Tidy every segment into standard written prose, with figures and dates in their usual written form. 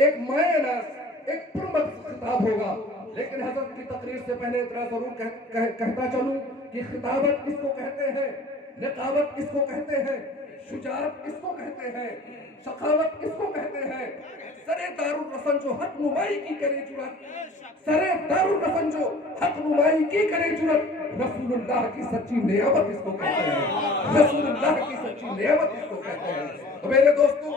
ایک مائع ناز، ایک پرمت خطاب ہوگا. لیکن حضرت کی تقریر سے پہلے اتنا ضرور کہتا چلوں کہ خطابت کس کو کہتے ہیں، نقابت کس کو کہتے ہیں، شجاعت کس کو کہتے ہیں، سخاوت کس کو کہتے ہیں. سرے دارالرسن جو حق نمائی کی کرے جرات، سرے دارالرسن جو حق نمائی کی کرے جرات، رسول اللہ کی سچی نعمت اس کو کہتے ہیں، رسول اللہ کی سچی نعمت اس کو کہتے ہیں. تو میرے دوستو،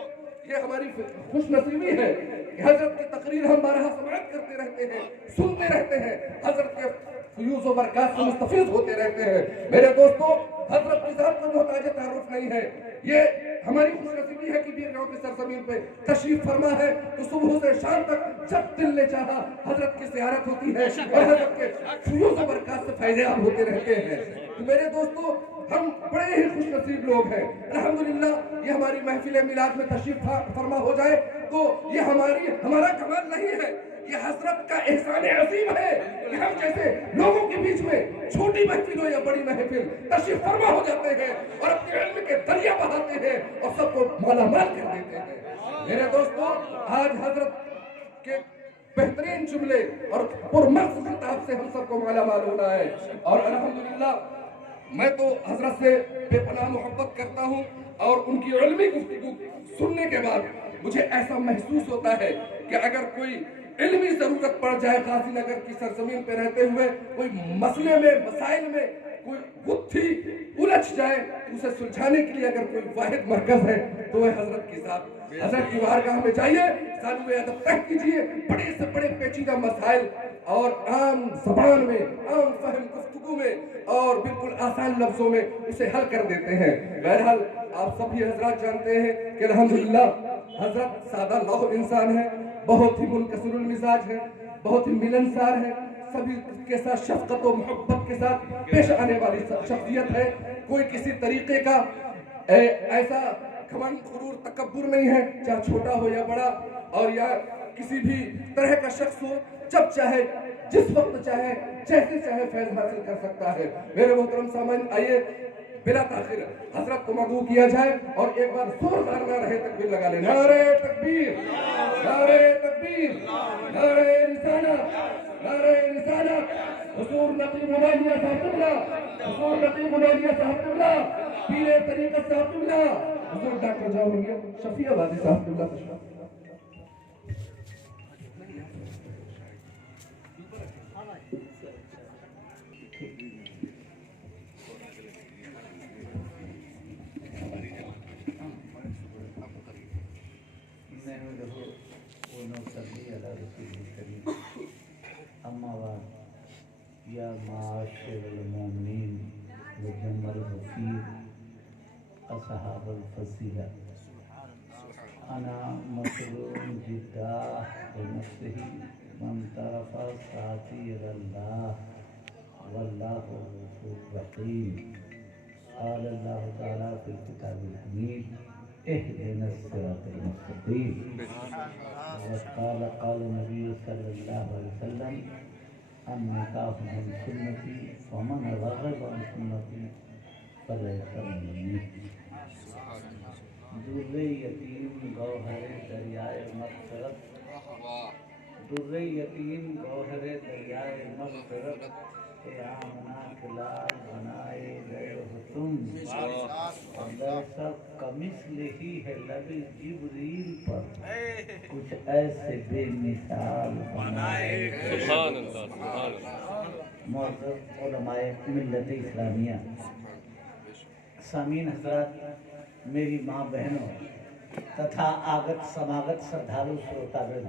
یہ ہماری خوش نصیبی ہے کہ حضرت کی تقریر ہم بارہا سماعت کرتے رہتے ہیں، سنتے رہتے ہیں، حضرت کے فیوز و برکات سے مستفیض ہوتے رہتے ہیں. میرے دوستو، حضرت کی ذات کو محتاج تعارف نہیں ہے. یہ ہماری خوش نصیبی ہے کہ بیرگاؤں کی سرزمین پہ تشریف فرما ہے تو صبح سے شام تک جب دل نے چاہا حضرت کی زیارت ہوتی ہے اور حضرت کے فیوز و برکات سے فیضیاب ہوتے رہتے ہیں. تو میرے دوستو، ہم بڑے ہی خوش نصیب لوگ ہیں. الحمدللہ یہ ہماری محفل میلاد میں تشریف فرما ہو جائے تو یہ ہمارا کمال نہیں ہے، یہ حضرت کا احسان عظیم ہے کہ ہم جیسے لوگوں کے بیچ میں چھوٹی محفل ہو یا بڑی محفل تشریف فرما ہو جاتے ہیں اور اپنے علم کے دریا بہاتے ہیں اور سب کو مالا مال کر دیتے ہیں. میرے دوستو، آج حضرت کے بہترین جملے اور پرمغز خطاب سے ہم سب کو مالا مال ہونا ہے. اور الحمدللہ میں تو حضرت سے بے پناہ محبت کرتا ہوں اور ان کی علمی گفتگو سننے کے بعد مجھے ایسا محسوس ہوتا ہے کہ اگر کوئی علمی ضرورت پڑ جائے غازی نگر کی سرزمین پہ رہتے ہوئے، کوئی مسئلے میں، مسائل میں کوئی گتھی الجھ جائے، اسے سلجھانے کے لیے اگر کوئی واحد مرکز ہے تو وہ حضرت کی ذات. حضرت کی بارگاہ میں جائیے، ثانوی ادب تحت کیجیے، بڑے سے بڑے پیچیدہ مسائل اور عام زبان میں، عام فہم گفتگو میں اور بالکل آسان لفظوں میں اسے حل کر دیتے ہیں. بہرحال آپ سبھی حضرات جانتے ہیں کہ الحمدللہ حضرت سادہ لوح انسان ہے، بہت ہی منکسر المزاج ہے، بہت ہی ملنسار ہے، سبھی کے ساتھ شفقت و محبت کے ساتھ پیش آنے والی شخصیت ہے. کوئی کسی طریقے کا ایسا گھمنڈ، غرور، تکبر نہیں ہے، چاہے چھوٹا ہو یا بڑا اور یا کسی بھی طرح کا شخص ہو، جب چاہے، جس وقت چاہے، جیسے چاہے فیض حاصل کر سکتا ہے. میرے محترم سامعین، آئیے بلا تاخیر حضرت کو مدعو کیا جائے اور ایک بار زوردار نعرہ تکبیر لگا لیں. نعرہ تکبیر، نعرہ تکبیر، نعرہ رسالت، نعرہ رسالت. حضور نقیب العالیہ صاحب قبلہ، حضور نقیب العالیہ صاحب قبلہ، پیر طریقت صاحب قبلہ، حضور ڈاکٹر جاؤ شفیع آبادی صاحب قبلہ تشریف. یا معاشر المومنین وجمع الغفیر اصحاب الفضیلہ، انا مسرور جدا بنفسه من طرف ساعتی اللہ واللہ غفور رحیم. قال اللہ تعالیٰ فی الکتاب الحمید اہدنا الصراط المستقیم. قال نبی صلی اللہ علیہ وسلم النکاح من سنتی ومن رغب عن سنتی فلیس منی. در یتیم گوہر دریائے مغفرت، در یتیم گوہر دریائے مغفرت، اے آمنہ کے لال بنائے گئے ہو تم، لیسا کمثلہ ہے لب جبریل پر، کچھ ایسے بے مثال بنائے گئے. سبحان اللہ، سبحان اللہ. معزز علماء ملت اسلامیہ، سامعین حضرات، میری ماں بہنوں تتھا آگت سماگت سردھارو شروتاگن،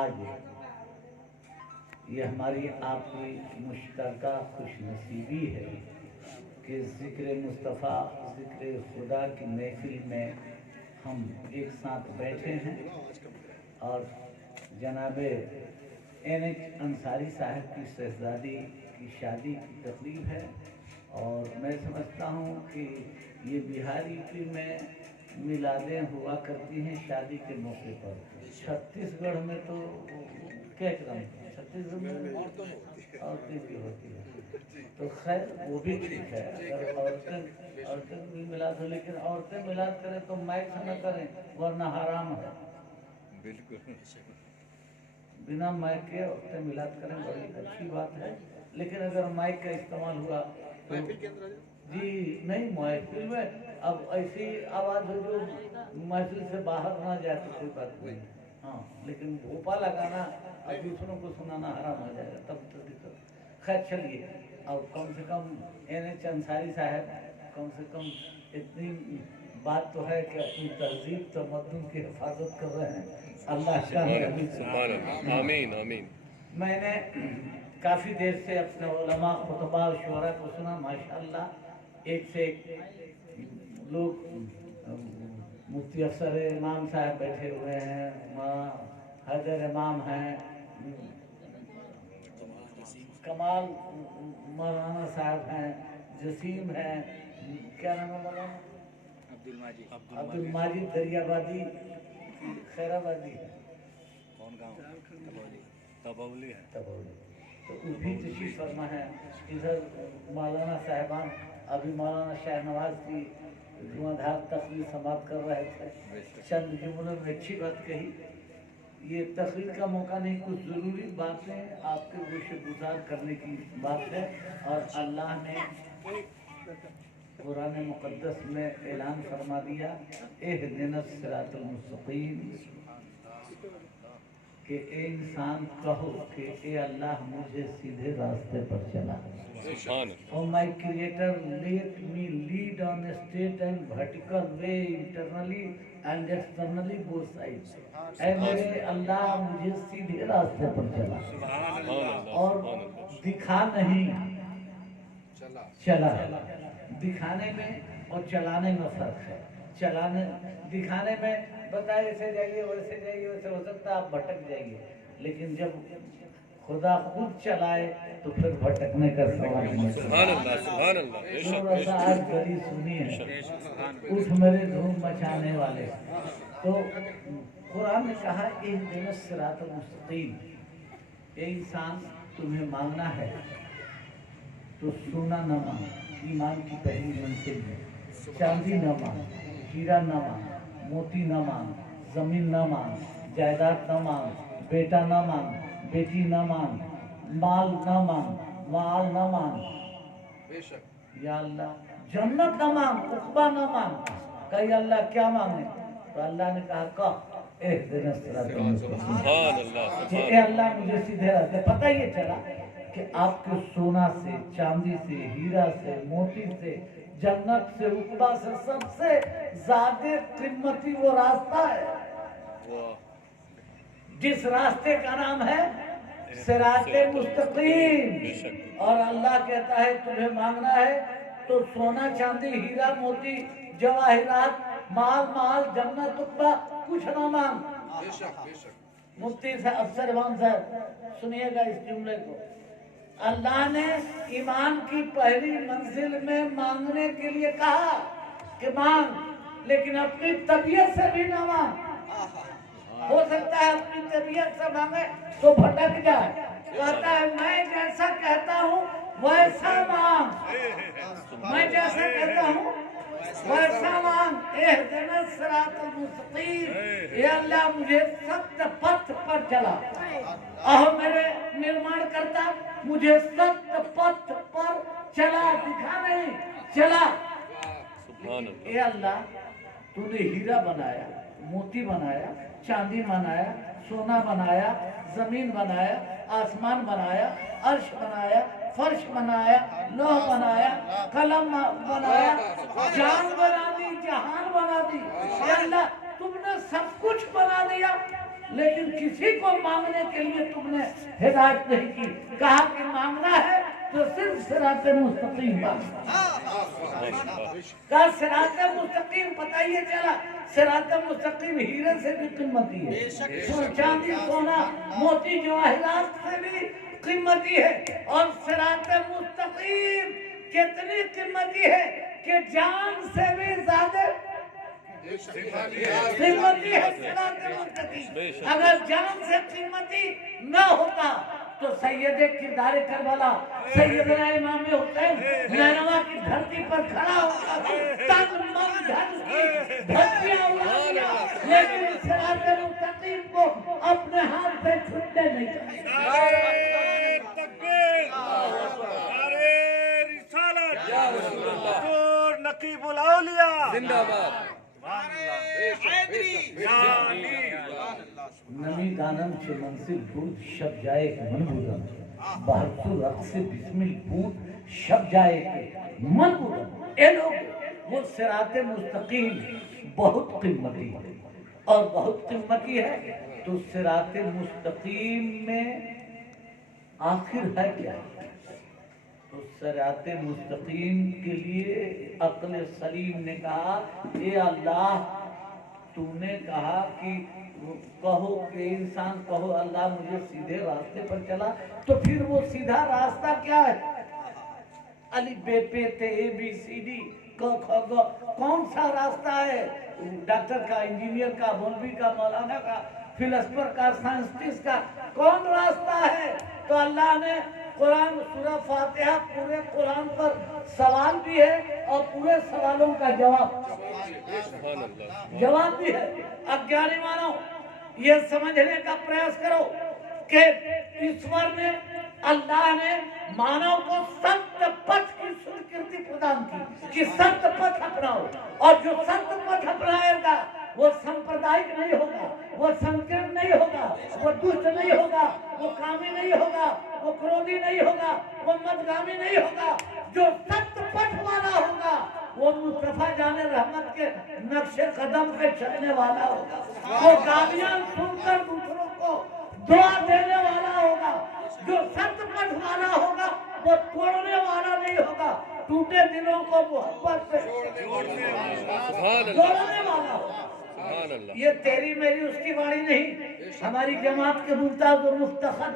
آج یہ ہماری آپ کی مشترکہ خوش نصیبی ہے کہ ذکر مصطفیٰ، ذکر خدا کی محفل میں ہم ایک ساتھ بیٹھے ہیں اور جناب این.ایچ. انصاری صاحب کی شہزادی کی شادی کی تقریب ہے. اور میں سمجھتا ہوں کہ یہ بہاری پی میں میلادیں ہوا کرتی ہیں شادی کے موقع پر. چھتیس گڑھ میں تو کیا کرم، چھتیس گڑھ میں عورتیں بھی ہوتی ہیں تو خیر وہ بھی ٹھیک ہے. اگر عورتیں بھی میلاد ہو، لیکن عورتیں میلاد کریں تو مائک سے نہ کریں ورنہ حرام ہے. बिल्कुल। बिना माइक के वक्त मिलाद करें बड़ी अच्छी बात है, लेकिन अगर माइक का इस्तेमाल हुआ तो जी नहीं, महफिल में अब ऐसी आवाज हो जो महफिल से बाहर ना जाए तो कोई बात नहीं। हाँ, लेकिन भोपा लगाना और दूसरों को सुनाना हराम हो जाएगा, तब तो दिक्कत। खैर चलिए, अब कम से कम NH अंसारी साहब कम से कम इतनी बात तो है कि अपनी तहजीब तमद्दुन की हिफाजत कर रहे हैं। अल्लाह का आमीन आमीन। मैंने काफ़ी देर से अपने उलमा खुतबा और शुरा को सुना, माशाअल्लाह, एक से एक लोग, मुफ्ती अफसर इमाम साहब बैठे हुए हैं, हैदर इमाम हैं, कमाल मौलाना साहब हैं, जसीम हैं, क्या नाम है मौलाना? अब्दुल माजिद दरियाबादी, खैराबादी है, कौन गाँव? तबौली है। तबौली। तो वो भी तशरीफ फरमा है। इधर मौलाना साहिबान अभी मौलाना शाहनवाज की धुआंधार तकरीर समाप्त कर रहे थे, चंद जुमलों में अच्छी बात कही। ये तकरीर का मौका नहीं, कुछ ज़रूरी बातें आपके गोशे गुजार करने की बात है। और अल्लाह ने कुरान मुक़द्दस में ऐलान फरमा दिया, इहदिनस सिरातल मुस्तक़ीम, कि ए इंसान कहो कि ए अल्लाह मुझे सीधे रास्ते पर चला। O my creator, let me lead on a straight and vertical way, internally and externally both sides. ऐ मेरे अल्लाह मुझे सीधे रास्ते पर चला और दिखा नहीं, चला। दिखाने में और चलाने में फर्क है। चलाने दिखाने में बताए ऐसे जाइए वैसे जाइए, वैसे हो सकता है आप भटक जाइए, लेकिन जब खुदा खुद चलाए तो फिर भटकने का सवाल नहीं। सुभान अल्लाह, सुभान अल्लाह। थोड़ा सा आज बड़ी सुनी है, उठ मेरे धूम मचाने वाले। तो कुरान ने कहा, एक दिन सिरातुल मुस्तकीम, ए इंसान तुम्हें मांगना है तो सोना न मांग, ईमान की पहली मंजिल है। चांदी न मांग, हीरा न मांग, मोती न मांग, जमीन न मांग, जायदाद न मांग, बेटा न मांग, बेटी न मांग, माल न मांग, माल न मांग, या अल्लाह जन्नत न मांग, उक़बा न मांग। कही अल्लाह क्या मांगे? तो अल्लाह ने कहा कह इहदिनस सिरातल मुस्तकीम, कि ए अल्लाह मुझे सीधे रास्ते। पता ये चला कि आपके सोना से, चांदी से, हीरा से, मोती से, जन्नत से, उक़बा से सबसे ज्यादा कीमती वो रास्ता है जिस रास्ते का नाम है सिराते मुस्तकीम। और अल्लाह कहता है तुम्हें मांगना है तो सोना, चांदी, हीरा, मोती, जवाहिरात, माल, जन्नत, उक़बा कुछ ना मांग। मुफ्ती अफसर इमाम साहब सुनिएगा इस जुमले को। अल्लाह ने ईमान की पहली मंजिल में मांगने के लिए कहा कि मांग, लेकिन अपनी तबीयत से भी ना मांग। हो सकता है अपनी तबीयत से मांगे तो भटक जाए। कहता है मैं जैसा कहता हूँ वैसा मांग, मैं जैसा कहता हूँ वैसा मांग। इहदिनस सिरातल मुस्तकीम, ये अल्लाह मुझे सत्य पथ पर चला। आहो मेरे निर्माण करता, मुझे सत्य पथ पर चला, दिखा नहीं, चला। ये अल्लाह तूने हीरा बनाया, मोती बनाया, चांदी बनाया, सोना बनाया, जमीन बनाया, आसमान बनाया, अर्श बनाया, फर्श बनाया, लौह बनाया, कलम बनाया, जान बना दी, जहान बना दी। ये अल्लाह तुमने सब कुछ बना दिया, लेकिन किसी को मांगने के लिए तुमने हिदायत नहीं की। कहा कि मांगना है तो सिर्फ सिराते मुस्तकीम मांगना। कहा सिराते मुस्तकीम, पता ये चला सिराते मुस्तकीम हीरे से भी कीमती है, चांदी, सोना, मोती, जवाहिरात से भी कीमती है। और सिराते मुस्तकीम कितनी कीमती है कि जान से भी ज्यादा कीमती है सिराते मुस्तकीम। अगर जान से कीमती न होता तो सैयदे किरदार करबला, सैयदना इमाम हुसैन नैनवा की धरती पर खड़ा होता, तन मन धन की धज्जियां उड़ा दिया, लेकिन सिराते मुस्तकीम को اپنے ہاتھ سے چھوٹنے نہیں چاہیے۔ نعرے تکبیر، نعرے رسالت، حضور نقیب الاولیاء زندہ باد۔ نمی دانم چه منزل بود شب جائے کہ من بودم بہرسو رقص بسمل بود شب جائے کہ من بودم۔ اے لوگ، وہ صراط مستقیم بہت قیمتی ہے اور بہت قیمتی ہے، تو صراط مستقیم میں آخر ہے کیا؟ تو صراط مستقیم کے لیے عقل سلیم نے کہا اے اللہ، تو نے کہا کہ کہو کہ انسان کہو اللہ مجھے سیدھے راستے پر چلا، تو پھر وہ سیدھا راستہ کیا ہے؟ علی بے پے تے اے بی سی ڈی کون سا راستہ ہے؟ ڈاکٹر کا، انجینئر کا، مولوی کا، مولانا کا، فلسفر کا، سائنسٹسٹ کا کون راستہ ہے؟ تو اللہ نے قرآن سورہ فاتحہ پورے قرآن پر سوال بھی ہے اور پورے سوالوں کا جواب بھی ہے۔ اب جانے مانو یہ سمجھنے کا پریاس کرو کہ ایشور نے، اللہ نے مانو کو ست پتھ کی سویکرتی پردان کی کہ ست پتھ اپناؤ، اور جو ست پتھ اپنائے گا وہ سمپردائک نہیں ہوگا، وہ سنکرت نہیں ہوگا، وہ دشت نہیں ہوگا، وہ کامی نہیں ہوگا، وہ کرودھی نہیں ہوگا، وہ مدگامی نہیں ہوگا۔ جو ست پتھ والا ہوگا وہ مصطفیٰ جان رحمت کے نقش قدم پہ چلنے والا ہوگا، وہ گالیاں سن کر دوسروں کو دعا دینے والا ہوگا۔ جو ست پتھ والا ہوگا وہ توڑنے والا نہیں ہوگا، ٹوٹے دلوں کو محبت سے جوڑنے والا ہوگا۔ یہ تیری میری اس کی واڑی نہیں، ہماری جماعت کے ممتاز و مفتخر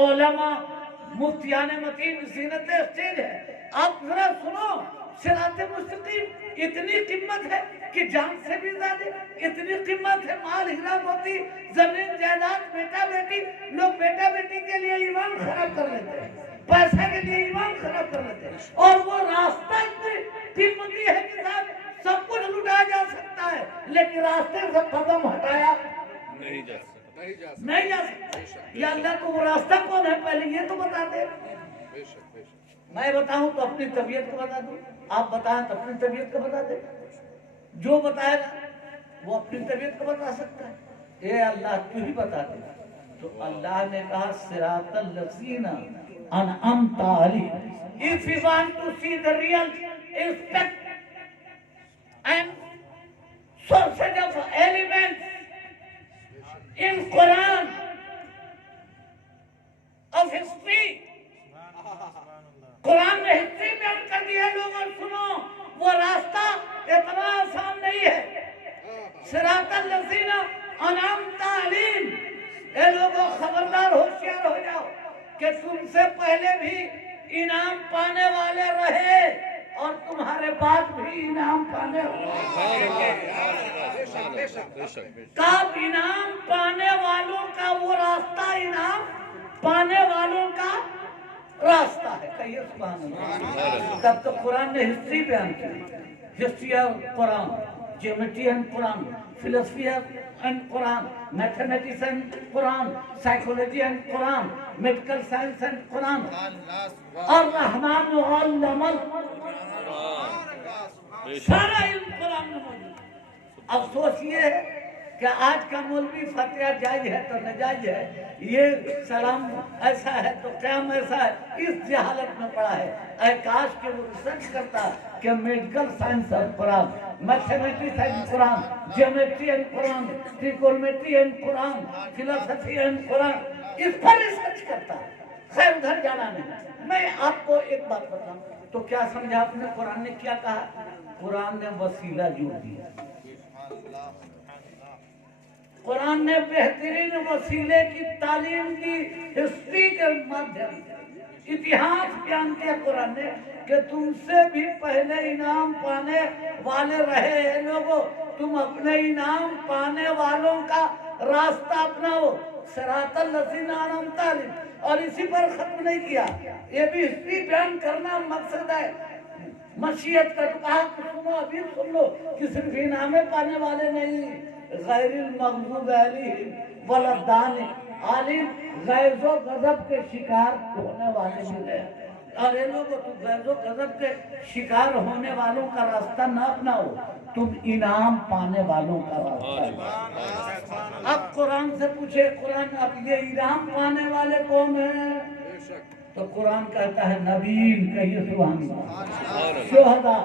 علماء مفتیان متین زینت اسٹیج ہے۔ آپ ذرا سنو، صراط مستقیم اتنی قیمت ہے کہ جان سے بھی زیادہ، اتنی قیمت ہے، مال ہیرا موتی زمین جائیداد بیٹا بیٹی، لوگ بیٹا بیٹی کے لیے ایمان خراب کر لیتے ہیں، پیسے کے لیے ایمان خراب کر لیتے ہیں، اور وہ راستہ اتنی قیمتی ہے کہ صاحب سب کچھ لٹایا جا سکتا ہے لیکن راستے سے قدم ہٹایا نہیں جا سکتا۔ یا اللہ کو وہ راستہ کون ہے پہلے یہ تو بتا دے۔ میں بتاؤں تو اپنی طبیعت کو بتا دوں، آپ بتائیں تو اپنی طبیعت کو بتا دیں، جو بتائے گا وہ اپنی طبیعت کو بتا سکتا ہے۔ اے اللہ تو ہی بتا دے۔ تو اللہ نے کہا صراط الذین انعمت علیہم۔ If you want to see the real aspect and sources of elements in Quran of history، قرآن نے ہسٹری بیان کر دی ہے، لوگوں سنو، وہ راستہ اتنا آسان نہیں ہے۔ صراط الذین انعمت علیہم، اے لوگوں خبردار ہوشیار ہو جاؤ کہ تم سے پہلے بھی انعام پانے والے رہے اور تمہارے بعد بھی انعام پانے والے۔ کب انعام پانے والوں کا وہ راستہ انعام پانے والوں کا راستہ ہے، کہیے سبحان اللہ۔ تب تو قرآن نے ہسٹری بیان کی، ہسٹری آف قرآن، جیومیٹری اینڈ قرآن، فلسفی اینڈ قرآن، میتھمیٹکس اینڈ قرآن، سائیکولوجی اینڈ قرآن، میڈیکل سائنس اینڈ قرآن، الرحمن علم سارا علم قرآن میں موجود۔ افسوس یہ ہے کہ آج کا مولوی فتویٰ جائز ہے تو ناجائز ہے، یہ سلام ایسا ہے تو قیام ایسا ہے، اس جہالت میں پڑا ہے۔ اے کاش کہ وہ ریسرچ کرتا کہ میڈیکل سائنس اینڈ قرآن، میتھمیٹکس اینڈ قرآن، جیومیٹری اینڈ قرآن، ٹریگونومیٹری اینڈ قرآن، فلسفی and Quran, us per research کرتا۔ خیر ادھر جانا نہیں، میں آپ کو ایک بات بتاؤں تو کیا سمجھا آپ نے؟ قرآن نے کیا کہا؟ قرآن نے وسیلہ جوڑ دیا، قرآن نے بہترین وسیلے کی تعلیم دی، ہسٹری کے مادھیم سے اتہاس بیان کیا قرآن نے کہ تم سے بھی پہلے انعام پانے والے رہے ہیں لوگوں، تم اپنے انعام پانے والوں کا راستہ اپناؤ، صراط الذین انعمت علیہم۔ اور اسی پر ختم نہیں کیا، یہ بھی ہسٹری بیان کرنا مقصد ہے مشیت کا۔ تو کہا کہ سنو، ابھی سن لو کہ صرف انعام پانے والے نہیں، غیر المغضوب علیہم वलदान आलिम गैज़ो गजब के शिकार होने वाले मिले। अरे लोगों, तुम गैज़ो गजब के शिकार होने वालों का रास्ता न अपनाओ, तुम इनाम पाने वालों का रास्ता। अब कुरान से पूछे, कुरान अब ये इनाम पाने वाले कौन हैं? तो कुरान कहता है नबीन, कहिए सुभान अल्लाह, शुहदा,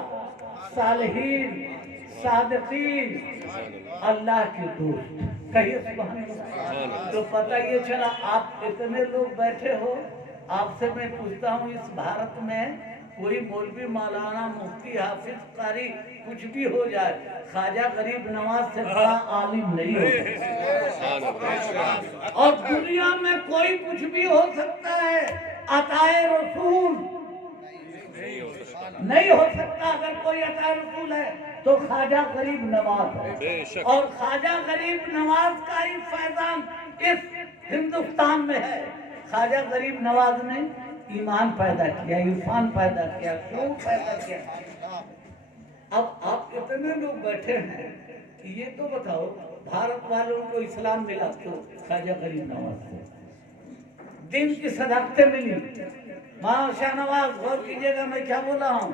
सालिहीन, सादिकीन, अल्लाह के दोस्त, कहिए सुभान अल्लाह। तो पता ये चला, आप इतने लोग बैठे हो, आपसे मैं पूछता हूँ, इस भारत में कोई मौलवी, मौलाना, मुफ्ती, हाफिज, कारी कुछ भी हो जाए, ख्वाजा गरीब नवाज से बड़ा आलिम नहीं हो सकता। और दुनिया में कोई कुछ भी हो सकता है, अताए रसूल नहीं हो सकता। अगर कोई अताए रसूल है तो ख्वाजा गरीब नवाज है, और ख्वाजा गरीब नवाज का ही फैजान इस हिंदुस्तान में है। ख्वाजा गरीब नवाज ने ईमान पैदा किया, इरफान पैदा किया, शऊर पैदा किया। अब आप इतने लोग बैठे हैं, ये तो बताओ, भारत वालों को इस्लाम मिला तो ख्वाजा गरीब नवाज से दिन की सदाकतें मिली। मां शाहनवाज, गौर कीजिएगा मैं क्या बोला हूँ,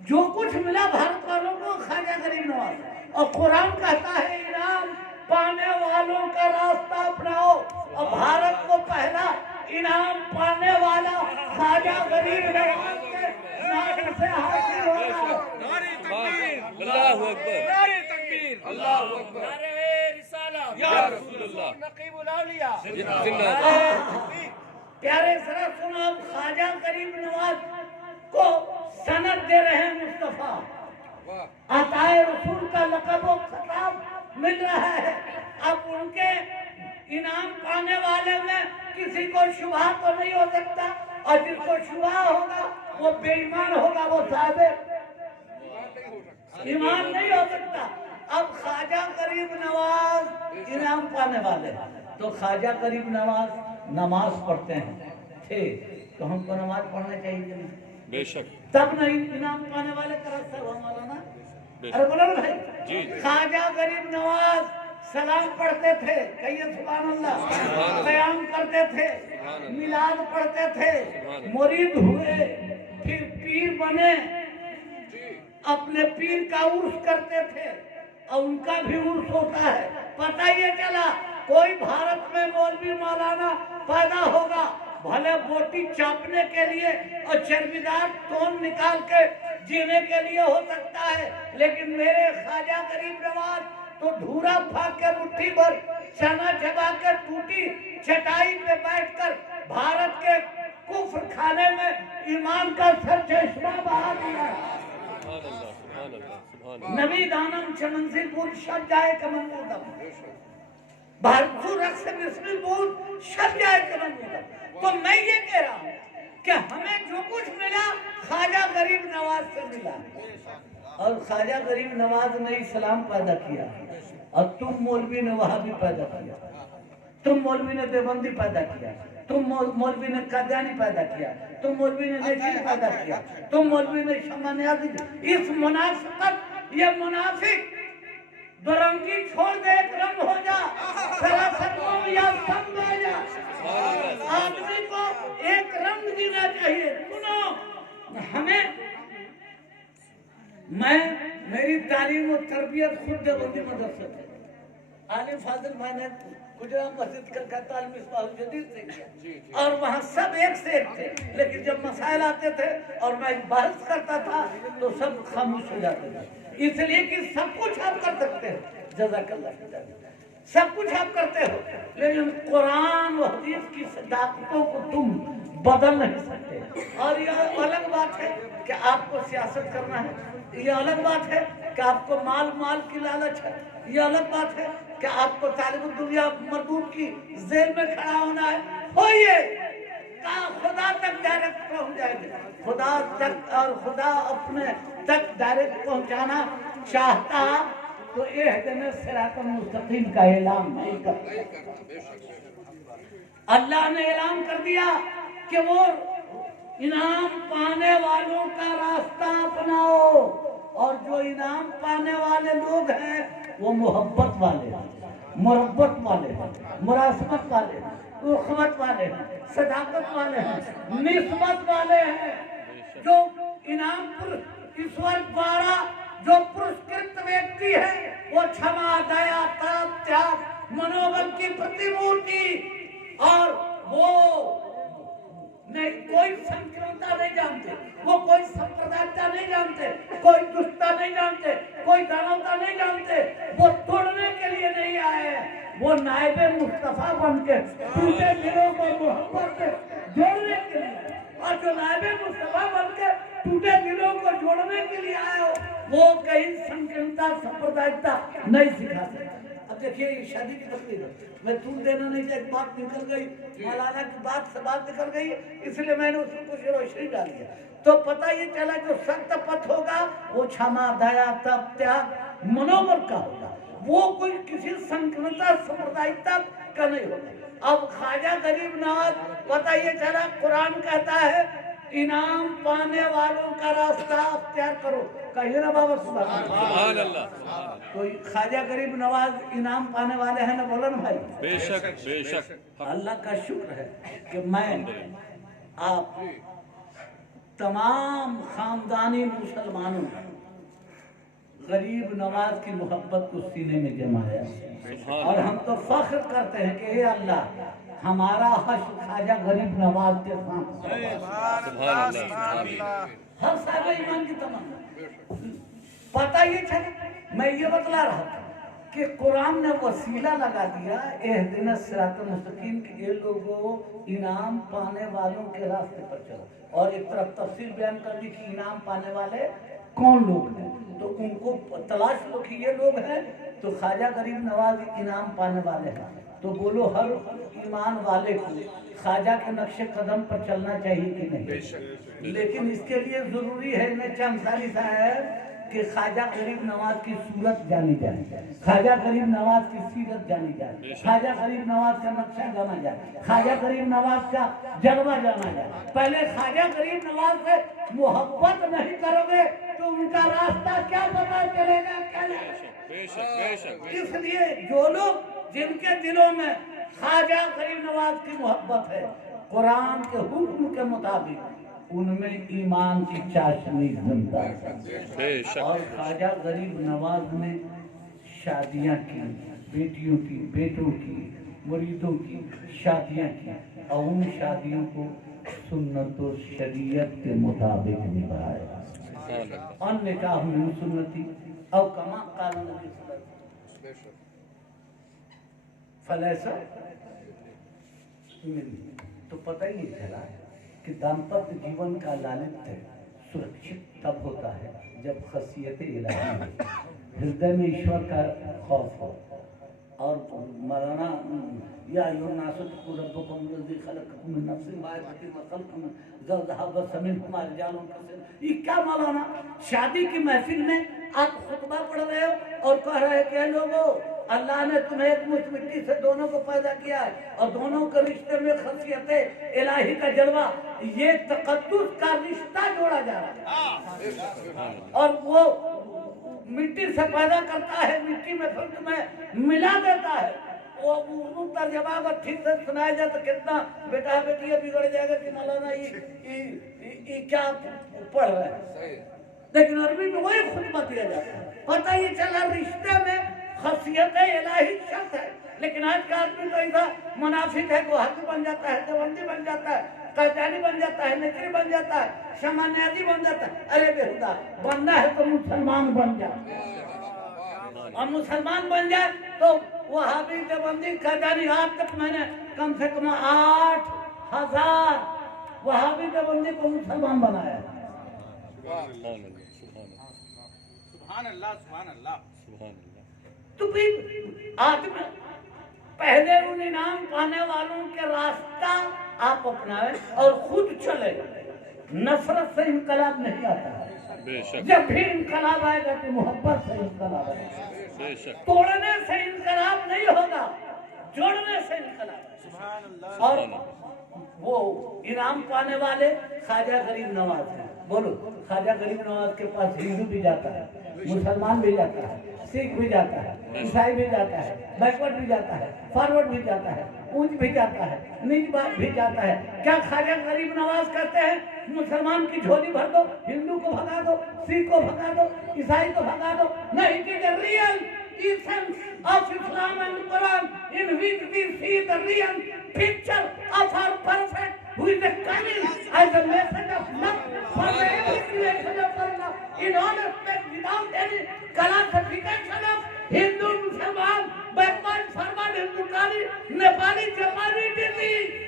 जो कुछ मिला भारत वालों को ख्वाजा गरीब नवाज। और कुरान कहता है इनाम पाने वालों का रास्ता अपनाओ, और भारत को पहला इनाम पाने वाला ख्वाजा गरीब नवाज के नाम से हासिल होगा। अल्लाहु अकबर, नारे तकबीर, अल्लाहु अकबर, नारे रिसालत, या रसूल अल्लाह, नकीबुल औलिया जिंदाबाद। प्यारे जरा सुनो, अब ख्वाजा गरीब नवाज को सनद दे रहे हैं मुस्तफा, अताए रसूल का लक़ब व खिताब मिल रहा है। अब उनके इनाम पाने वाले में किसी को शुबहा तो नहीं हो सकता, और जिसको शुबहा होगा वो बेईमान होगा, वो साहिब ईमान नहीं हो सकता। अब ख्वाजा गरीब नवाज इनाम पाने वाले, तो ख्वाजा गरीब नवाज नमाज पढ़ते हैं, ठीक, तो हमको नमाज पढ़ना चाहिए बेशक, तब नहीं इनाम पाने वाले का रास्ता हुआ मौलाना। अरे बोलो ना भाई, ख्वाजा गरीब नवाज सलाम पढ़ते थे, कहिए सुभान अल्लाह, क़याम करते थे, मिलाद पढ़ते थे, मुरीद हुए, फिर पीर बने, अपने पीर का उर्स करते थे, और उनका भी उर्स होता है। पता ये चला, कोई भारत में मौलवी मौलाना पैदा होगा, भले बोटी चापने के लिए और चर्बीदार टोन निकाल के जीने के लिए हो सकता है, लेकिन मेरे ख्वाजा गरीब नवाज तो धूरा फाक के मुट्ठी भर चना चबा के टूटी चटाई पे बैठकर भारत के कुफ्र खाने में ईमान का सर चश्मा बहा दिया। नबी दानम चमनसीपुर शब जाए कमंदम, भारतू रक्स बिस्मिलपुर शब जाए कमंदम। तो मैं ये कह रहा हूँ कि हमें जो कुछ मिला ख्वाजा गरीब नवाज से मिला, और ख्वाजा गरीब नवाज ने इस्लाम पैदा किया, और तुम मौलवी ने वहाबी पैदा किया, तुम मौलवी ने देवबंदी पैदा किया, तुम मौलवी ने कादियानी पैदा किया, तुम मौलवी ने नजीर पैदा किया, तुम मौलवी ने शमानियाती। इस मुनाफिकत, ये मुनाफिक दुरंगी छोड़ दे, एक रंग हो जा, सरासर या सब बह जा। आदमी को एक रंग जीना चाहिए। सुनो, हमें, मेरी तालीम और तरबियत खुद देवबंदी मदरसे से, आलिम फाजिल मैंने गुजरात मस्जिद कलकत्ता जदीद से किया, और वहाँ सब एक से एक थे, लेकिन जब मसाइल आते थे और मैं बहस करता था तो सब खामोश हो जाते थे, इसलिए कि सब कुछ आप कर सकते हो, जज़ाकल्लाह, सब कुछ आप करते हो, लेकिन कुरान और हदीस की सदाकतों को तुम बदल नहीं सकते। और यह अलग बात है कि आपको सियासत करना है, यह अलग बात है कि आपको माल की लालच है, यह अलग बात है कि आपको तालिब दुनिया मरदूद की जेल में खड़ा होना है, होइए, खुदा तक डायरेक्ट पहुंच जाएंगे, खुदा तक, और खुदा अपने तक डायरेक्ट पहुंचाना चाहता तो इहदिना सिरातल मुस्तकीम का ऐलान नहीं करता। अल्लाह ने ऐलान कर दिया कि वो इनाम पाने वालों का रास्ता अपनाओ, और जो इनाम पाने वाले लोग हैं वो मोहब्बत वाले हैं। मुरब्बत वाले हैं, मुरासमत वाले हैं, उखवत वाले हैं, सदाकत वाले हैं, निस्बत वाले हैं। जो इनाम पुरुष ईश्वर द्वारा जो पुरस्कृत व्यक्ति है वो क्षमा, दया, तप, त्याग, मनोबल की प्रतिमूर्ति, और वो नहीं कोई संकीर्णता नहीं जानते, वो कोई संप्रदायता नहीं जानते, कोई दुष्टता नहीं जानते, कोई दानवता नहीं जानते, वो तोड़ने के लिए नहीं आए हैं, वो नायबे मुस्तफा बन के टूटे दिलों को मोहब्बत से जोड़ने के लिए, और जो नायबे मुस्तफा बन के टूटे दिलों को जोड़ने के लिए आए हो, वो कहीं संकीर्णता सांप्रदायिकता नहीं सिखा सकता। अब देखिए ये शादी की तकलीफ है, मैं तूल देना नहीं चाहिए, बात निकल गई, मौलाना की बात से बात निकल गई, इसलिए मैंने उसमें कुछ रोशनी डाली है। तो पता ये चला जो सत्य पथ होगा वो क्षमा, दया, तप, त्याग, मनोबल का होगा, वो कोई किसी संकीर्णता सांप्रदायिकता का नहीं होगा। अब ख्वाजा गरीब नवाज पता ये चला कुरान कहता है इनाम पाने वालों का रास्ता अख्तियार करो, कहिए ना बाबा सुभान अल्लाह। तो ख्वाजा गरीब नवाज इनाम पाने वाले हैं ना, बोलो ना भाई। बेशक बेशक। अल्लाह का शुक्र है कि मैं आप तमाम खानदानी मुसलमानों गरीब नवाज की मोहब्बत को सीने में जमाया, और हम तो फख्र करते हैं कि हे अल्लाह हमारा हश्र ख्वाजा गरीब नवाज के साथ हर सारे ईमान की तमन्ना। पता ये चला, मैं ये बतला रहा था कि कुरान ने वसीला लगा दिया एहदिना सिरातल मुस्तकीम के ये लोगों इनाम पाने वालों के रास्ते पर चलो, और एक तरफ तफसीर बयान कर दी कि इनाम पाने वाले कौन लोग हैं, तो उनको तलाश लो कि ये लोग हैं, तो ख्वाजा गरीब नवाज इनाम पाने वाले हैं। तो बोलो हर ईमान वाले को ख्वाजा के नक्शे कदम पर चलना चाहिए कि नहीं? लेकिन इसके लिए जरूरी है इन्हें चंद साहब कि ख्वाजा गरीब नवाज की सूरत जानी जाए, ख्वाजा गरीब नवाज की सीरत जानी जाए, ख्वाजा गरीब नवाज का नक्शा जाना जाए, ख्वाजा गरीब नवाज का जलवा जाना जाए। पहले ख्वाजा गरीब नवाज से मोहब्बत नहीं करोगे तो उनका रास्ता क्या पता चलेगा, क्या नहीं? इसलिए जो लोग जिनके दिलों में ख्वाजा गरीब नवाज की मोहब्बत है, कुरान के हुक्म के मुताबिक उनमें ईमान की चाशनी जिंदा है। और ख्वाजा गरीब नवाज ने शादियां की, बेटियों की, बेटों की, मुरीदों की शादियां की, और उन शादियों को सुन्नत और शरीयत के मुताबिक निभाया। और निकाह में सुन्नती और कमा कानून फलैसा। तो पता ही नहीं चला कि दाम्पत्य जीवन का लालित्य सुरक्षित तब होता है जब खसियत इलाही हो, हृदय में ईश्वर का खौफ हो। और मौलाना या नासुकुम रब्बुकुम लज़ी खलक़कुम मिन नफ्सिन वाहिदतिन व खलक़ा ज़ौजहा बस्स मिनहुमा रिजालन कसीरन। ये क्या मौलाना, शादी की महफिल में आप खुतबा पढ़ रहे हो और कह रहे हैं कि लोगों अल्लाह ने तुम्हें एक मुट्ठी मिट्टी से दोनों को पैदा किया है और दोनों के रिश्ते में खसियत इलाही का जलवा, ये तक़द्दुस का रिश्ता जोड़ा जा रहा है। और वो मिट्टी से पैदा करता है, मिट्टी में फिर तुम्हें मिला देता है। वो उर्दू तर्जमा अगर ठीक से सुनाया जाए तो कितना बेटा बेटियां बिगड़ जाएगा कि मौलाना ये क्या पढ़ रहे हैं। लेकिन अरबी में वही खुतबा दिया जाता है। पता ये चला रिश्ते में खसियत इलाही शर्त है। लेकिन आज का आदमी तो ऐसा मुनाफिक है, गुहाती बन जाता है, देवबंदी बन जाता है, कादियानी बन जाता है, नकरी बन जाता है, सामान्यवादी बन जाता है। अरे बेहुदा, बनना है तो मुसलमान बन जाए, और मुसलमान बन जाए तो वहाबी देवबंदी कादियानी। आज तक मैंने कम से कम 8,000 वहाबी देवबंदी को मुसलमान बनाया। तो फिर आदमी पहले उन इनाम पाने वालों के रास्ता आप अपनाए और खुद चले। नफरत से इनकलाब नहीं आता है। जब भी इनकलाब आएगा तो मोहब्बत से इनकलाब आएगा। तोड़ने से इनकलाब नहीं होगा, जोड़ने से इनकलाब। और वो इनाम पाने वाले ख्वाजा गरीब नवाज है। बोलो, ख्वाजा गरीब नवाज के पास हिंदू भी जाता है, मुसलमान भी जाता है, سکھ بھی جاتا ہے، عیسائی بھی جاتا ہے، بیکورڈ بھی جاتا ہے، فارورڈ بھی جاتا ہے، اونچ بھی جاتا ہے، نیچ بھی جاتا ہے۔ کیا خواجہ غریب نواز کہتے ہیں مسلمان کی جھولی بھر دو، ہندو کو بھگا دو، سکھ کو بھگا دو، عیسائی کو بھگا دو؟ نہیں، کہ real essence of Islam and Quran in which we see the real picture of our prophet who is coming as a message of love for every creation of Allah in all aspects without any classification of Hindu, Musliman, backward, forward, Hindustani, Nepali, Japani, disease.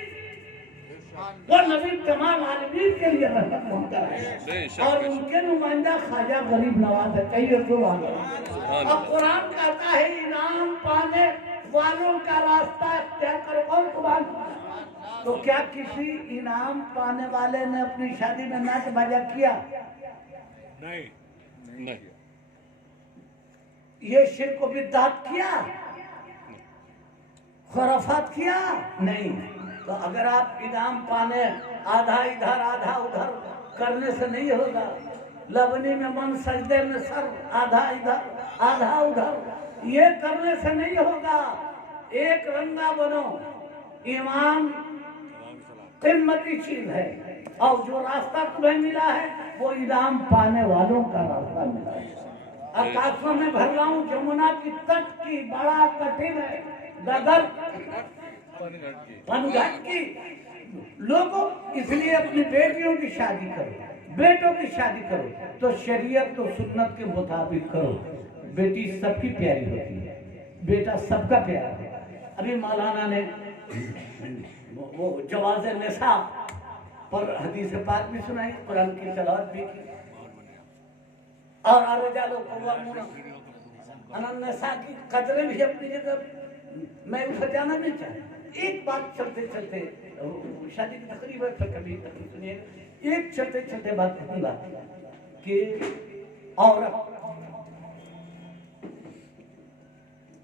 وہ نبی تمام عالمین کے لیے رحمت محتر ہے اور ان کے نمائندہ خواجہ غریب نواز ہے۔ کہیے سبحان اللہ۔ اب قرآن کہتا ہے انعام پانے والوں کا راستہ اختیار کرو، اور سبحان اللہ۔ تو کیا کسی انعام پانے والے نے اپنی شادی میں ناچ باجا کیا؟ نہیں۔ یہ شرک و بدعت کیا؟ خرافات کیا؟ نہیں۔ تو اگر آپ انعام پانے آدھا ادھر آدھا ادھر کرنے سے نہیں ہوگا، لبنی میں من سجدے میں سر، آدھا ادھر آدھا ادھر، یہ کرنے سے نہیں ہوگا۔ ایک رنگا بنو، ایمان قیمتی چیز ہے، اور جو راستہ تمہیں ملا ہے وہ انعام پانے والوں کا راستہ ملا ہے۔ آکاشوں میں بھر رہا ہوں جمنا کی تٹ کی، بڑا کٹھن ہے ڈگر پنگھٹ کی۔ لوگوں اس لیے اپنی بیٹیوں کی شادی کرو، بیٹوں کی شادی کرو تو شریعت و سنت کے مطابق کرو۔ بیٹی سب کی پیاری ہوتی ہے، بیٹا سب کا پیارا ہے۔ ابھی مولانا نے وہ جواز نساء پر حدیث پاک بھی سنائی، قرآن کی تلاوت بھی کی، اور الرجال قوامون علی النساء کی قدریں بھی اپنی جگہ میں اسے جانا نہیں چاہتا۔ ایک بات چلتے چلتے شادی کی تقریب ہے، پھر کبھی تقریب سنیے، ایک چلتے چلتے بات کہوں گا کہ عورت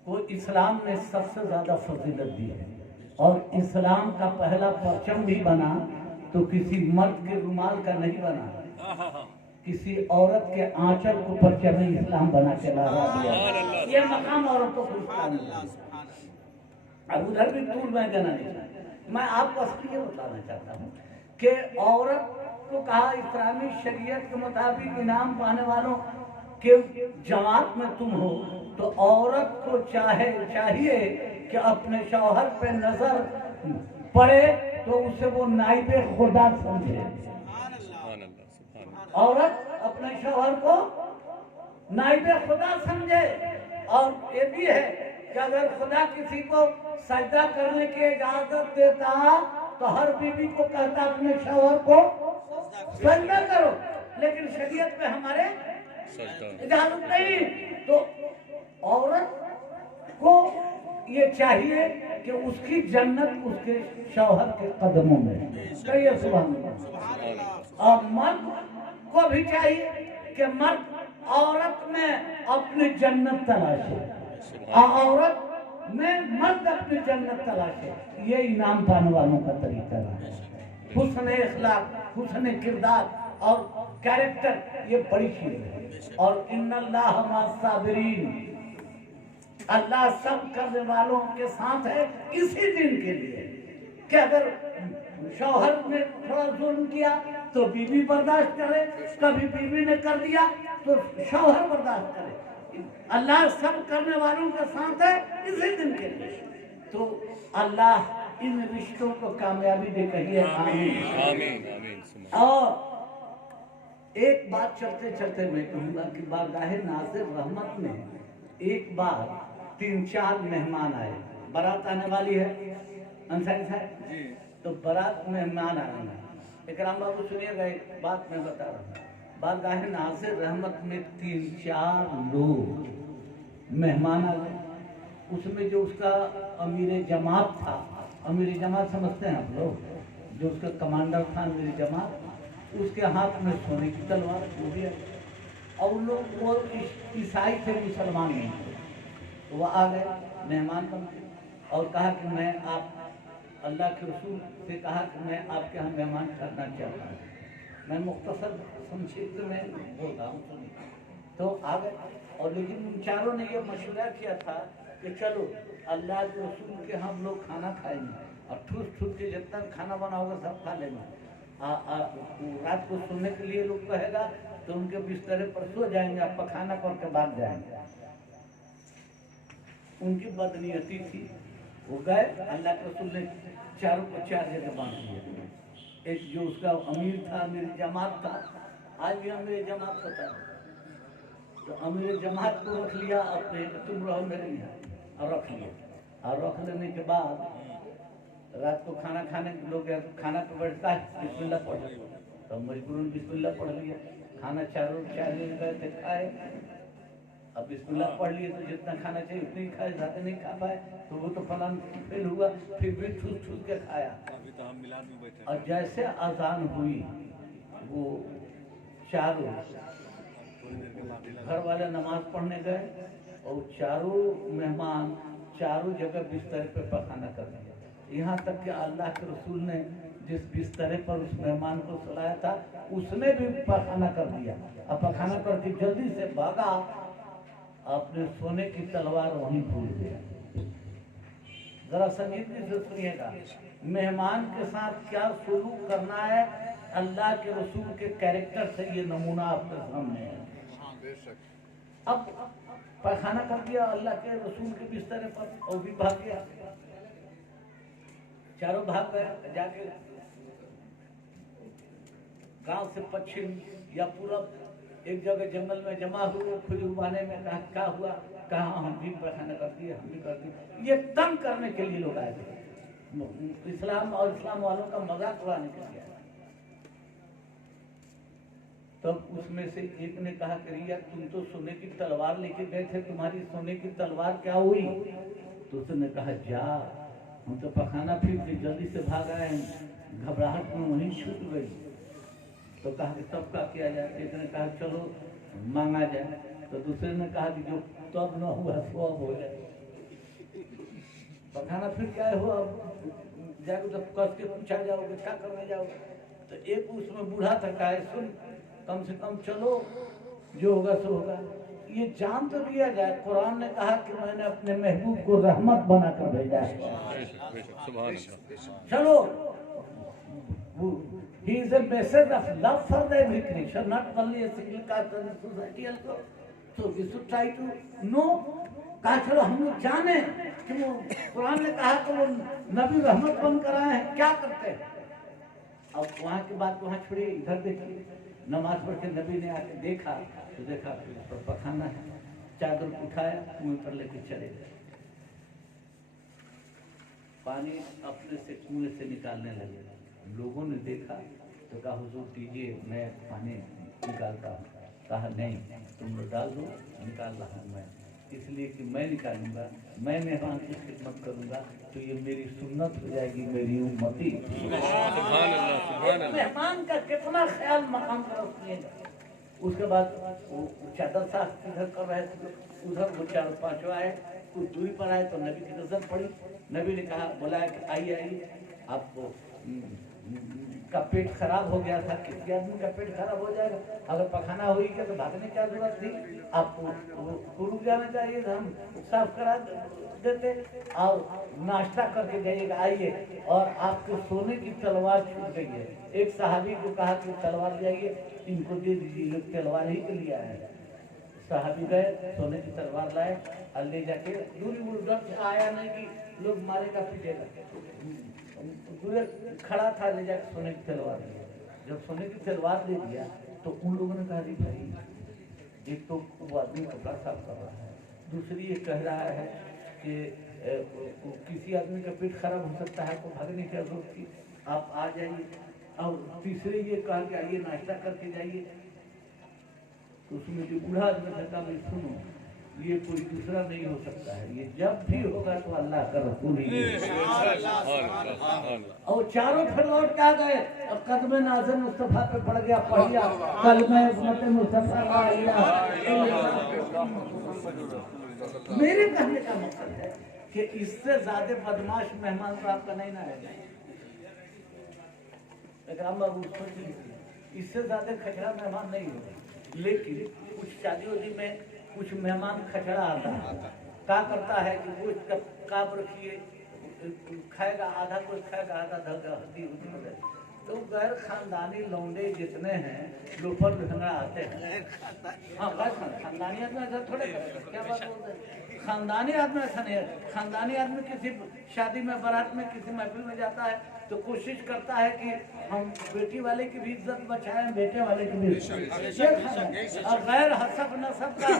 کو اسلام نے سب سے زیادہ فضیلت دی ہے، اور اسلام کا پہلا پرچم بھی بنا تو کسی مرد کے رومال کا نہیں بنا، کسی عورت کے آنچل کو پرچم اسلام بنا کے لا دیا۔ یہ مقام عورتوں کو اسلام نے، اب ادھر بھی طول میں جانا نہیں چاہتا۔ میں آپ کو اصل یہ بتانا چاہتا ہوں کہ عورت کو کہا اسلامی شریعت کے مطابق انعام پانے والوں کے جماعت میں تم ہو، تو عورت کو چاہیے کہ اپنے شوہر پہ نظر پڑے تو اسے وہ نائب خدا سمجھے۔ عورت اپنے شوہر کو نائب خدا سمجھے، اور یہ بھی ہے کہ اگر خدا کسی کو سجدہ کرنے کی اجازت دیتا تو ہر بیوی کو کہتا اپنے شوہر کو سجدہ کرو، لیکن شریعت میں ہمارے اجازت نہیں۔ تو عورت کو یہ چاہیے کہ اس کی جنت اس کے شوہر کے قدموں میں، کہیے سبحان اللہ۔ اور مرد کو بھی چاہیے کہ مرد عورت میں اپنی جنت تلاشے، عورت میں مرد اپنی جنت تلاشے۔ یہ انعام پانے والوں کا طریقہ ہے۔ حسن اخلاق، حسن کردار اور کیریکٹر یہ بڑی چیز ہے۔ اور ان اللہ مع الصابرین، اللہ سب کرنے والوں کے ساتھ ہے اسی دن کے لیے کہ اگر شوہر نے تھوڑا ظلم کیا تو بیوی برداشت کرے، کبھی بیوی نے کر دیا تو شوہر برداشت کرے۔ اللہ سب کرنے والوں کے ساتھ ہے اسی دن کے لیے۔ تو اللہ ان رشتوں کو کامیابی دے، کہیے آمین آمین۔ اور ایک بات چلتے چلتے میں کہوں گا کہ بارگاہ ناظر رحمت میں ایک بار 3-4 مہمان آئے، بارات آنے والی ہے انصاری صاحب، تو بارات مہمان آئے ہیں۔ اکرام بابو سنیے گا، ایک بات میں بتا رہا ہوں، بارگاہ ناظر رحمت میں 3-4 لوگ مہمان آئے، اس میں جو اس کا امیر جماعت تھا، امیر جماعت سمجھتے ہیں آپ لوگ، جو اس کا کمانڈر تھا امیر جماعت، اس کے ہاتھ میں سونے کی تلوار وہ بھی ہے، اور لوگ وہ عیسائی تھے، مسلمان نہیں تھے، تو وہ آ گئے مہمان بن کے اور کہا کہ میں آپ اللہ کے رسول سے کہا کہ میں آپ کے ہاں مہمان کرنا چاہتا ہوں۔ میں مختصر سمجھتے میں بول رہا ہوں، تو آ گئے और लेकिन उन चारों ने ये मशवरा किया था कि चलो अल्लाह के रसूल के हम लोग खाना खाएंगे और ठूस ठूस के जितना खाना बना होगा सब खा लेंगे। रात को सोने के लिए लोग कहेगा तो उनके बिस्तरे पर सो जाएंगे, आप पखाना करके भाग जाएंगे। उनकी बदनीयती थी। वो गए, अल्लाह के रसूल ने चारों को 4 जगह बांट दिया। एक जो उसका अमीर था, अमीर जमात था, आज भी अमीर जमात होता है, तो अमीर जमात को रख लिया अपने, तुम रहो मेरे यहाँ, और रख लिया। और रख लेने के बाद रात को खाना खाने के लोग खाना पे बैठता है, बिस्मिल्लाह पढ़, तो मजबूरन बिस्मिल्लाह पढ़ लिया। खाना चारों 4 दिन गए थे, खाए, अब बिस्मिल्लाह पढ़ लिए तो जितना खाना चाहिए उतनी खाए, ज्यादा नहीं खा पाए तो वो तो फलान फेल हुआ, फिर भी ठूस ठूस के खाया। और जैसे अजान हुई वो चारों घर वाले नमाज पढ़ने गए और चारों मेहमान चारों जगह बिस्तर पे पखाना कर दिया। यहाँ तक कि अल्लाह के रसूल ने जिस बिस्तरे पर उस मेहमान को सुलाया था उसने भी पखाना कर दिया। अब पखाना करके जल्दी से भागा, अपने सोने की तलवार वहीं भूल गया। जरा संजीदगी से सुनिएगा, मेहमान के साथ क्या सलूक करना है, अल्लाह के रसूल के कैरेक्टर से ये नमूना आपके सामने है। अब पैखाना कर दिया अल्लाह के रसूल के बिस्तरे पर और भी भाग गया। चारों भाग गए, जाके गांव से पश्चिम या पूरब एक जगह जंगल में जमा हुए, खुजूबाने में कहा क्या हुआ, कहा हम भी पैखाना कर दिए, हम भी कर दिए। ये तंग करने के लिए लोग आए थे, इस्लाम और इस्लाम वालों का मजाक उड़ाने के लिए। तब उसमें से एक ने कहा कि रिया तुम तो सोने की तलवार लेके गए थे, तुम्हारी सोने की तलवार क्या हुई? तो उसने कहा जा, हम तो पखाना फिर के जल्दी से भाग आए, घबराहट में वहीं छूट गई। तो कहा कि तब क्या किया जाए? एक ने कहा चलो मांगा जाए, तो दूसरे ने कहा कि जो तब न हुआ तो अब हो जाए। पखाना फिर क्या हुआ, जाके जब कस के पूछा जाओगे क्या करने जाओगे? तो एक उसमें बूढ़ा था, कहा सुन कम से कम चलो, जो होगा सो होगा। ये जान तो लिया जाए, कुरान ने कहा कि मैंने अपने महबूब को रहमत बनाकर भेजा है। चलो, he is a message of love for the every creature, not only a single caste in society also. So we should try to know. कहा चलो हम लोग जाने कि वो कुरान ने कहा कि वो नबी रहमत बनकर आए हैं, क्या करते हैं। अब वहाँ की बात वहाँ छोड़िए, इधर देखिए, नमाज पढ़ के नबी ने आके देखा तो देखा तो पखाना है, चादर उठाया कुएं पर लेके चले गए। पानी अपने से कुएं से निकालने लगे। लोगों ने देखा तो कहा हुजूर दीजिए, मैं पानी निकालता हूँ। कहा नहीं, तुम लोग डाल दो, निकाल रहा हूँ मैं, इसलिए कि मैं निकालूंगा, मैं मेहमान की खिदमत करूंगा तो ये मेरी सुन्नत हो जाएगी, मेरी उम्मती। मेहमान का कितना ख्याल मकाम पर रखिएगा। उसके बाद वो चादर साफ इधर कर रहे थे, उधर वो 4-5 आए, कुछ दूरी पर आए तो नबी की नजर पड़ी। नबी ने कहा, बुलाया कि आइए आइए, आपको का पेट खराब हो गया था। किसी आदमी का पेट खराब हो जाएगा, अगर पखाना हुई क्या तो भागने की जरूरत थी, आपको रुक जाना चाहिए, हम साफ करा देते और नाश्ता करके जाइएगा, आइए। और आपको सोने की तलवार छूट गई है। एक सहाबी को कहा कि तलवार जाइए, इनको दे दीजिए, लोग तलवार ही के लिए आए। सहाबी गए, सोने की तलवार लाए और ले जाके दूरी उधर से आया नहीं कि लोग मारेगा पीटेगा, खड़ा था, ले जाकर सोने की तलवार दिया। जब सोने की तलवार दे दिया तो उन लोगों ने कहा भाई एक तो वो आदमी कपड़ा साफ कर रहा है, दूसरी ये कह रहा है कि किसी आदमी का पेट खराब हो सकता है तो भागने की जरूरत थी, आप आ जाइए। और तीसरे ये कहा कि आइए नाश्ता करके जाइए। तो उसमें जो बूढ़ा आदमी कहता मैं सुनो, ये कोई दूसरा नहीं हो सकता है, ये जब भी होगा तो अल्लाह का रसूल ही। और चारों फिर लौट के आ गए और कदम नाज़र मुस्तफा पे पड़ गया, पढ़िया कलमे उम्मत मुस्तफा का अल्लाह। मेरे कहने का मतलब है कि इससे ज्यादा बदमाश मेहमान तो आपका नहीं ना है, इससे ज्यादा खचरा मेहमान नहीं होगा। लेकिन कुछ शादी वादी में कुछ मेहमान खचड़ा आता है, क्या करता है कि वो इसका काब रखिए, खाएगा आधा, कोई खाएगा आधा, धगा हड्डी उधर। तो गैर खानदानी लौंडे जितने हैं लोफर लुफंगा आते हैं। हाँ बस खानदानी आदमी ऐसा थोड़े करते, क्या बात बोलते हैं, खानदानी आदमी ऐसा नहीं है। खानदानी आदमी किसी शादी में, बारात में, किसी महफिल में जाता है तो कोशिश करता है कि हम बेटी वाले की भी इज्जत बचाएं, बेटे वाले की भी। और गैर हसब नसब का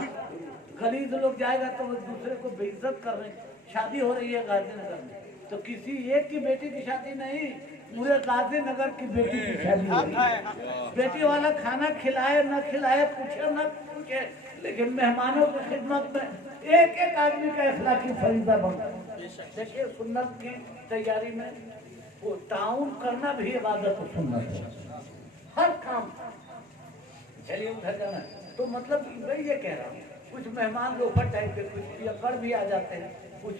गलीज लोग जाएगा तो वो दूसरे को बेइज्जत कर रहे हैं। शादी हो रही है गाजीनगर में, तो किसी एक की बेटी की शादी नहीं, पूरे गाजीनगर की बेटी की शादी हो रही है। बेटी वाला खाना खिलाए न खिलाए, पूछे न पूछे, लेकिन मेहमानों की खिदमत में एक एक आदमी का इखलाकी फरीदा बनता है। देखिए सुन्नत की तैयारी में वो ताउन करना भी इबादत और सुन्नत है, हर काम। चलिए उधर जाना, तो मतलब मैं ये कह रहा हूँ, कुछ मेहमान लोफर टाइप के, कुछ पियक्कड़ भी आ जाते हैं, कुछ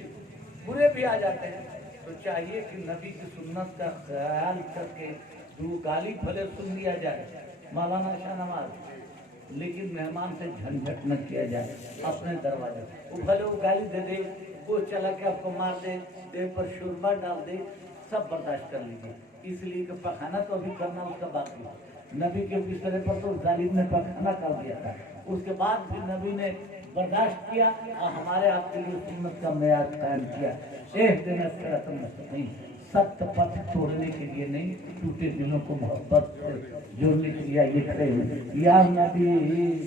बुरे भी आ जाते हैं। तो चाहिए कि नबी की सुन्नत का ख्याल करके दो गाली भले सुन लिया जाए, मौलाना शाह नवाज, लेकिन मेहमान से झंझट न किया जाए अपने दरवाजे। वो भले वो गाली दे दे, वो चला के आपको मार दे, देह पर शुरमा डाल दे, सब बर्दाश्त कर लीजिए, इसलिए कि पखाना तो अभी करना उसका बाकी है। नबी के बिस्तरे पर तो जालिम ने पखाना कर दिया था, उसके बाद भी नबी ने बर्दाश्त किया और हमारे आपके लिए सुन्नत का मेयार कायम किया। एक दिन नहीं, सख्त पथ तोड़ने के लिए नहीं, टूटे दिलों को मोहब्बत से जोड़ने के लिए ये खड़े हुए। या नबी